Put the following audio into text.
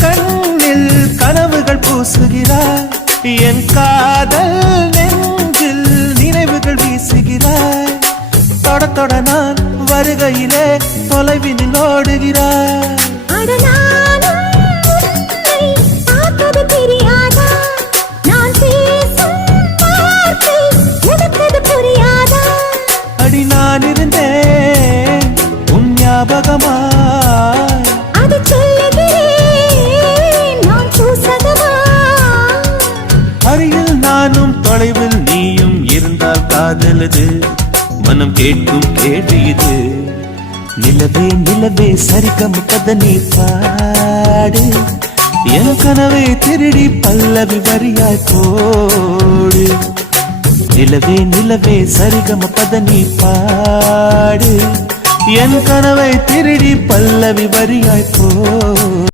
கண்ணில் கனவுகள் பூசுகிறாய், என் காதல் நெஞ்சில் நினைவுகள் வீசுகிறாய். தொட தொட நான் வருகையிலே தொலைவினில் ஓடுகிறாய். அடி நான் இருந்தேன் உன் ஞாபகமாய், அது சொல்லுகிறேன் நான் சூசகமா. அருகில் நானும் தொலைவில் நீயும் இருந்தால் காதலது மனம் கேட்கும் கேள்வி இது. நிலவே நிலவே சரிகம பதனி பாடு, என் கனவை திருடி பல்லவி வரியாய் போடு. நிலவே நிலவே சரிகம பதனி பாடு, என் கனவை திருடி பல்லவி வரியாய் போ.